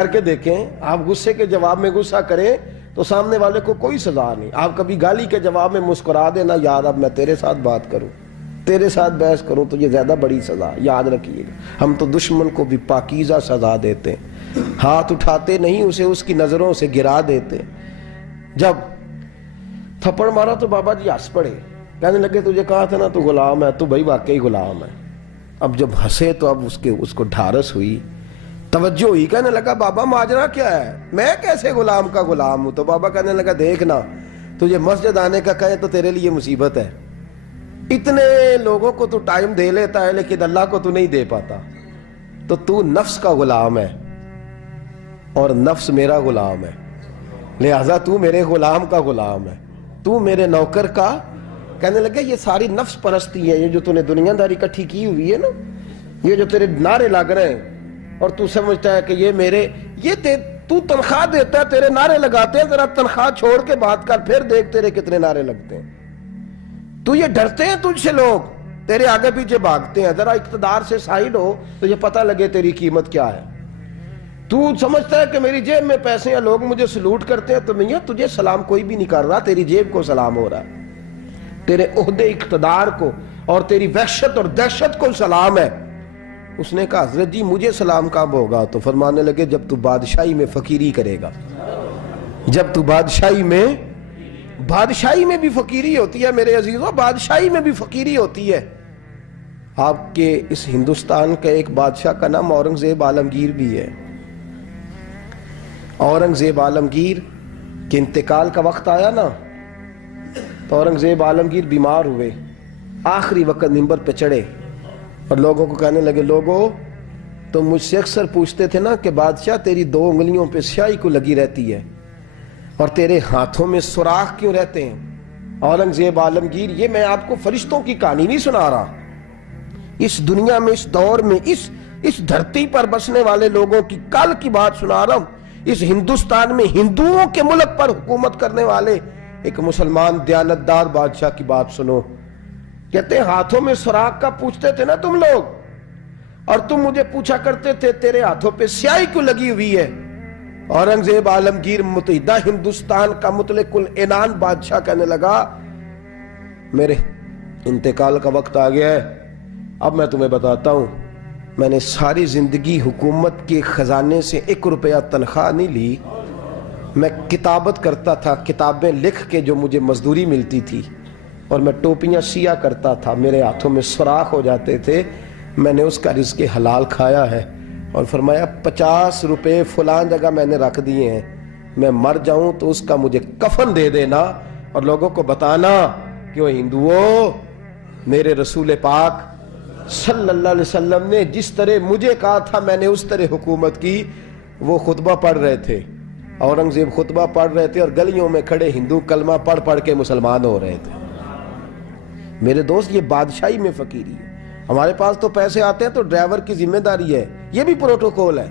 کر کے دیکھیں، آپ غصے کے جواب میں غصہ کریں تو سامنے والے کو کوئی سزا نہیں. آپ کبھی گالی کے جواب میں مسکرا دینا، یار اب میں تیرے ساتھ بات کروں، تیرے ساتھ بحث کروں تو یہ زیادہ بڑی سزا. یاد رکھیے گا، ہم تو دشمن کو بھی پاکیزہ سزا دیتے ہیں، ہاتھ اٹھاتے نہیں، اسے اس کی نظروں سے گرا دیتے. جب تھپڑ مارا تو بابا جی ہنس پڑے، کہنے لگے تجھے کہا تھا نا تو غلام ہے، تو بھائی واقعی غلام ہے. اب جب ہنسے تو اب اس کو ڈھارس ہوئی، توجہ ہوئی، کہنے لگا بابا ماجرا کیا ہے، میں کیسے غلام کا غلام ہوں؟ تو بابا کہنے لگا دیکھنا، تجھے مسجد آنے کا کہے تو تیرے لیے مصیبت ہے. اتنے لوگوں کو تو ٹائم دے لیتا ہے لیکن اللہ کو تو نہیں دے پاتا. تو نفس کا غلام ہے اور نفس میرا غلام ہے، لہذا تو میرے غلام کا غلام ہے، تو میرے نوکر کا. کہنے لگے یہ ساری نفس پرستی ہے، یہ جو تو نے دنیا داری اکٹھی کی ہوئی ہے نا، یہ جو تیرے نعرے لگ رہے ہیں اور تو سمجھتا ہے کہ یہ میرے، تو تنخواہ دیتا ہے، تیرے نعرے لگاتے ہیں، ذرا تنخواہ چھوڑ کے بات کر، پھر دیکھ تیرے کتنے نعرے لگتے ہیں. تو یہ ڈرتے ہیں تجھ سے لوگ، تیرے آگے پیچھے بھاگتے ہیں. ذرا اقتدار سے سائڈ ہو تو یہ پتہ لگے تیری قیمت کیا ہے. تو سمجھتا ہے کہ میری جیب میں پیسے ہیں، لوگ مجھے سلوٹ کرتے ہیں، تو میاں تجھے سلام کوئی بھی نہیں کر رہا، تیری جیب کو سلام ہو رہا ہے، تیرے عہدے اقتدار کو اور تیری وحشت اور دہشت کو سلام ہے. اس نے کہا حضرت جی مجھے سلام کب ہوگا؟ تو فرمانے لگے جب تو بادشاہی میں فقیری کرے گا. جب تو بادشاہی میں بھی فقیری ہوتی ہے میرے عزیزوں، بادشاہی میں بھی فقیری ہوتی ہے. آپ کے اس ہندوستان کا ایک بادشاہ کا نام اورنگزیب عالمگیر بھی ہے. اورنگزیب عالمگیر کے انتقال کا وقت آیا نا تو اورنگزیب عالمگیر بیمار ہوئے، آخری وقت منبر پہ چڑھے اور لوگوں کو کہنے لگے لوگوں تو مجھ سے اکثر پوچھتے تھے نا کہ بادشاہ تیری 2 انگلیوں پہ سیاہی کو لگی رہتی ہے اور تیرے ہاتھوں میں سوراخ کیوں رہتے ہیں؟ اورنگزیب عالمگیر یہ میں آپ کو فرشتوں کی کہانی نہیں سنا رہا، اس دنیا میں، اس دور میں، اس دھرتی پر بسنے والے لوگوں کی کل کی بات سنا رہا ہوں. اس ہندوستان میں ہندوؤں کے ملک پر حکومت کرنے والے ایک مسلمان دیانتدار بادشاہ کی بات سنو. کہتے ہیں ہاتھوں میں سوراخ کا پوچھتے تھے نا تم لوگ، اور تم مجھے پوچھا کرتے تھے تیرے ہاتھوں پہ سیاہی کیوں لگی ہوئی ہے. اورنگزیب عالمگیر متحدہ ہندوستان کا مطلق العنان بادشاہ کہنے لگا میرے انتقال کا وقت آ گیا ہے. اب میں تمہیں بتاتا ہوں، میں نے ساری زندگی حکومت کے خزانے سے 1 روپیہ تنخواہ نہیں لی. میں کتابت کرتا تھا، کتابیں لکھ کے جو مجھے مزدوری ملتی تھی، اور میں ٹوپیاں سیا کرتا تھا، میرے ہاتھوں میں سوراخ ہو جاتے تھے. میں نے اس کا رزق حلال کھایا ہے اور فرمایا 50 روپے فلان جگہ میں نے رکھ دیے ہیں، میں مر جاؤں تو اس کا مجھے کفن دے دینا اور لوگوں کو بتانا کہ وہ ہندوؤں، میرے رسول پاک صلی اللہ علیہ وسلم نے جس طرح مجھے کہا تھا میں نے اس طرح حکومت کی. وہ خطبہ پڑھ رہے تھے، اورنگزیب خطبہ پڑھ رہے تھے اور گلیوں میں کھڑے ہندو کلمہ پڑھ کے مسلمان ہو رہے تھے. میرے دوست یہ بادشاہی میں فقیری ہے. ہمارے پاس تو پیسے آتے ہیں تو ڈرائیور کی ذمہ داری ہے، یہ بھی پروٹوکول ہے.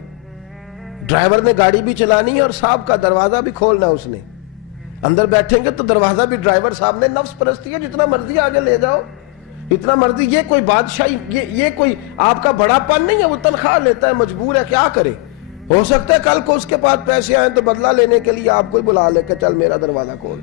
ڈرائیور نے گاڑی بھی چلانی ہے اور صاحب کا دروازہ بھی کھولنا ہے. اس نے اندر بیٹھیں گے تو دروازہ بھی ڈرائیور صاحب نے. نفس پرستی ہے، جتنا مرضی آگے لے جاؤ، اتنا مرضی. یہ کوئی بادشاہی، یہ کوئی آپ کا بڑا پن نہیں ہے. وہ تنخواہ لیتا ہے، مجبور ہے، کیا کرے. ہو سکتا ہے کل کو اس کے پاس پیسے آئیں تو بدلہ لینے کے لیے آپ کو بلا لے کہ چل میرا دروازہ کھول.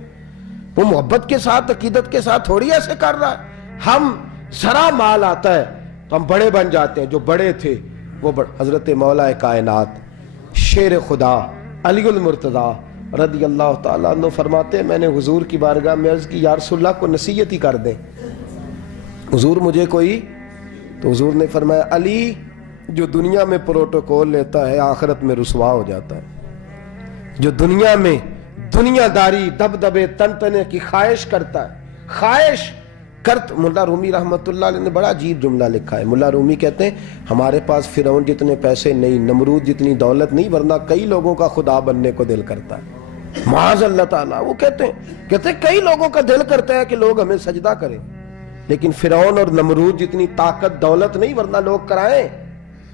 وہ محبت کے ساتھ، عقیدت کے ساتھ تھوڑی ایسے کر رہا ہے. ہم ذرا مال آتا ہے تو ہم بڑے بن جاتے ہیں. جو بڑے تھے وہ حضرت مولا کائنات شیر خدا علی المرتضی رضی اللہ تعالیٰ عنہ فرماتے ہیں میں نے حضور کی بارگاہ میں عرض کی یا رسول اللہ کو نصیحت ہی کر دیں، حضور مجھے کوئی. تو حضور نے فرمایا علی جو دنیا میں پروٹوکول لیتا ہے آخرت میں رسوا ہو جاتا ہے. جو دنیا میں دنیا داری، دبدبے، تنتنے کی خواہش کرتا ہے، خواہش کرت. ملا رومی رحمت اللہ علیہ نے بڑا عجیب جملہ لکھا ہے. ملا رومی کہتے ہیں ہمارے پاس فرعون جتنے پیسے نہیں، نمرود جتنی دولت نہیں، ورنہ کئی لوگوں کا خدا بننے کو دل کرتا ہے. معاذ اللہ تعالیٰ. وہ کہتے ہیں کئی لوگوں کا دل کرتا ہے کہ لوگ ہمیں سجدہ کریں، لیکن فرعون اور نمرود جتنی طاقت دولت نہیں، ورنہ لوگ کرائیں.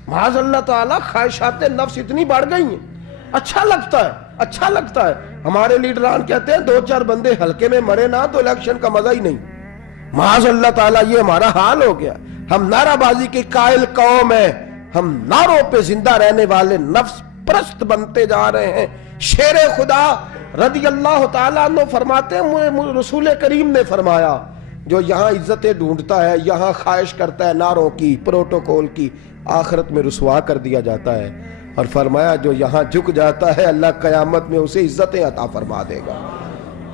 معاذ اللہ تعالیٰ. خواہشات نفس اتنی بڑھ گئی ہیں. اچھا لگتا ہے. ہمارے لیڈران کہتے ہیں 2-4 بندے ہلکے میں مرے نہ تو الیکشن کا مزہ ہی نہیں. معاذ اللہ تعالیٰ یہ ہمارا حال ہو گیا. ہم نعرہ بازی کے قائل قوم ہیں، ہم نعروں پہ زندہ رہنے والے، نفس پرست بنتے جا رہے ہیں. شیر خدا رضی اللہ تعالیٰ عنہ فرماتے ہیں رسول کریم نے فرمایا جو یہاں عزتیں ڈھونڈتا ہے, یہاں خواہش کرتا ہے نعروں کی, پروٹوکول کی, آخرت میں رسوا کر دیا جاتا ہے. اور فرمایا جو یہاں جھک جاتا ہے اللہ قیامت میں اسے عزتیں عطا فرما دے گا.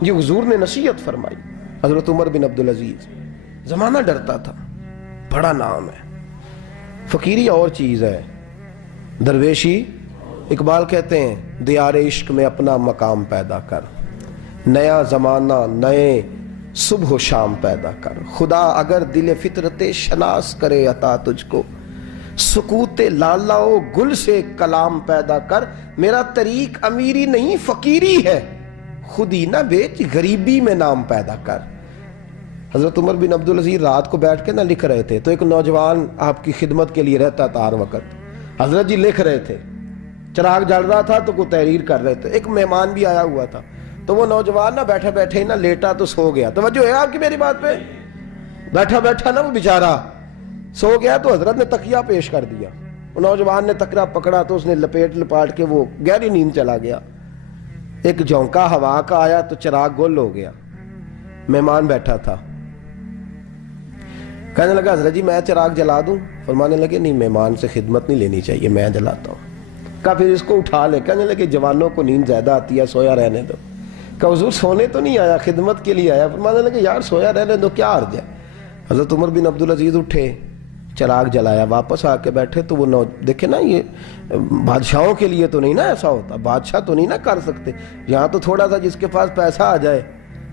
یہ حضور نے نصیحت فرمائی. حضرت عمر بن عبدالعزیز, زمانہ ڈرتا تھا, بڑا نام ہے. فقیری اور چیز ہے, درویشی. اقبال کہتے ہیں دیار عشق میں اپنا مقام پیدا کر, نیا زمانہ نئے صبح و شام پیدا کر. خدا اگر دل فطرت شناس کرے عطا تجھ کو, سکوت لالا و گل سے کلام پیدا کر. میرا طریق امیری نہیں فقیری ہے, خود ہی نہ بیچ غریبی میں نام پیدا کر. حضرت عمر بن عبدالعزیز رات کو بیٹھ کے نہ لکھ رہے تھے تو ایک نوجوان آپ کی خدمت کے لیے رہتا تھا ہر وقت. حضرت جی لکھ رہے تھے, چراغ جل رہا تھا تو کوئی تحریر کر رہے تھے. ایک مہمان بھی آیا ہوا تھا تو وہ نوجوان نہ بیٹھے بیٹھے نہ لیٹا تو سو گیا. توجہ ہے آپ کی میری بات پہ؟ بیٹھا بیٹھا نہ وہ بیچارہ سو گیا تو حضرت نے تکیہ پیش کر دیا. وہ نوجوان نے تکیہ پکڑا تو اس نے لپاٹ کے وہ گہری نیند چلا گیا. ایک جھونکا ہوا کا آیا تو چراغ گل ہو گیا. مہمان بیٹھا تھا, کہنے لگا حضرت جی میں چراغ جلا دوں؟ فرمانے لگے نہیں, مہمان سے خدمت نہیں لینی چاہیے, میں جلاتا ہوں. کہا پھر اس کو اٹھا لے. کہنے لگے جوانوں کو نیند زیادہ آتی ہے, سویا رہنے دو. کہا حضور سونے تو نہیں آیا, خدمت کے لیے آیا. فرمانے لگے یار سویا رہنے دو, کیا عرض ہے. حضرت عمر بن عبدالعزیز اٹھے, چراغ جلایا, واپس آ کے بیٹھے تو وہ دیکھے نا یہ بادشاہوں کے لیے تو نہیں نا ایسا ہوتا, بادشاہ تو نہیں نا کر سکتے. یہاں تو تھوڑا سا جس کے پاس پیسہ آ جائے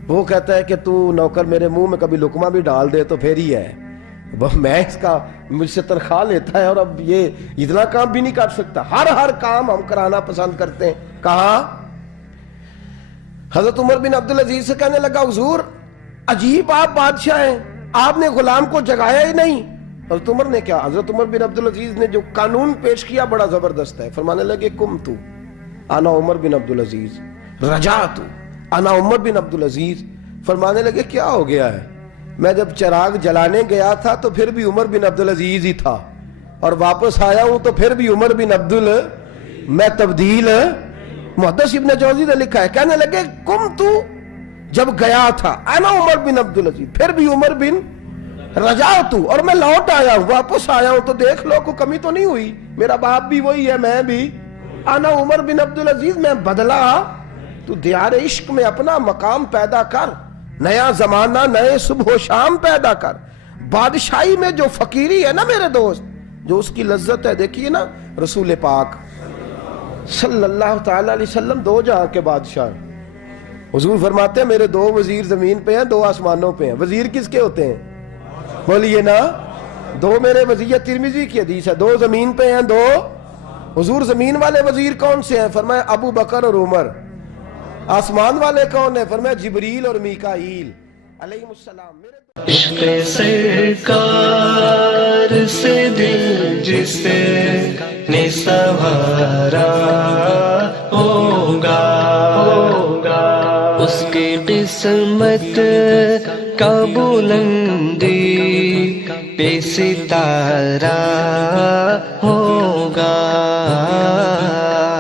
وہ کہتا ہے کہ تو نوکر میرے منہ میں کبھی لقمہ بھی ڈال دے تو پھر ہی ہے. میں اس کا مجھ سے تنخواہ لیتا ہے اور اب یہ اتنا کام بھی نہیں کر سکتا. ہر کام ہم کرانا پسند کرتے ہیں. کہا حضرت عمر بن عبدالعزیز سے کہنے لگا حضور عجیب آپ بادشاہ ہیں, آپ نے غلام کو جگایا ہی نہیں. حضرت عمر نے کیا, حضرت عمر بن عبدالعزیز نے جو قانون پیش کیا بڑا زبردست ہے. فرمانے لگے کم تو انا عمر بن عبدالعزیز رجعت انا عمر بن عبدالعزیز. فرمانے لگے کیا ہو گیا ہے, میں جب چراغ جلانے گیا تھا تو پھر بھی عمر بن عبدالعزیز ہی تھا, اور واپس آیا ہوں تو پھر بھی عمر بن میں تبدیل. محدث ابن جوزی نے لکھا ہے, کہنے لگے کم تو جب گیا تھا انا عمر بن عبدالعزیز, پھر بھی عمر بن رجعت, اور میں لوٹ آیا ہوں, واپس آیا ہوں تو دیکھ لو کوئی کمی تو نہیں ہوئی. میرا باپ بھی وہی ہے, میں بھی انا عمر بن عبدالعزیز, میں بدلا. تو دیار عشق میں اپنا مقام پیدا کر, نیا زمانہ نئے صبح و شام پیدا کر. بادشاہی میں جو فقیری ہے نا میرے دوست, جو اس کی لذت ہے, دیکھیے نا رسول پاک صلی اللہ تعالی علیہ وسلم دو جہاں کے بادشاہ. حضور فرماتے ہیں میرے دو وزیر زمین پہ ہیں, دو آسمانوں پہ ہیں. وزیر کس کے ہوتے ہیں؟ بولیے نا, دو میرے وزیر. ترمذی کی حدیث ہے, دو زمین پہ ہیں, دو. حضور زمین والے وزیر کون سے ہیں؟ فرمایا ابو بکر اور عمر. آسمان والے کون ہیں؟ فرمایا جبریل اور میکائیل علیہ السلام. عشق سرکار سے دل جس نے سنوارا ہوگا, اس کی قسمت کا بلندی پہ ستارہ ہوگا,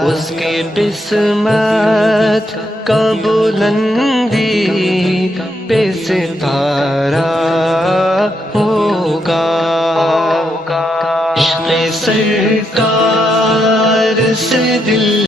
اس کی قسمت کا بلندی پہ ستارہ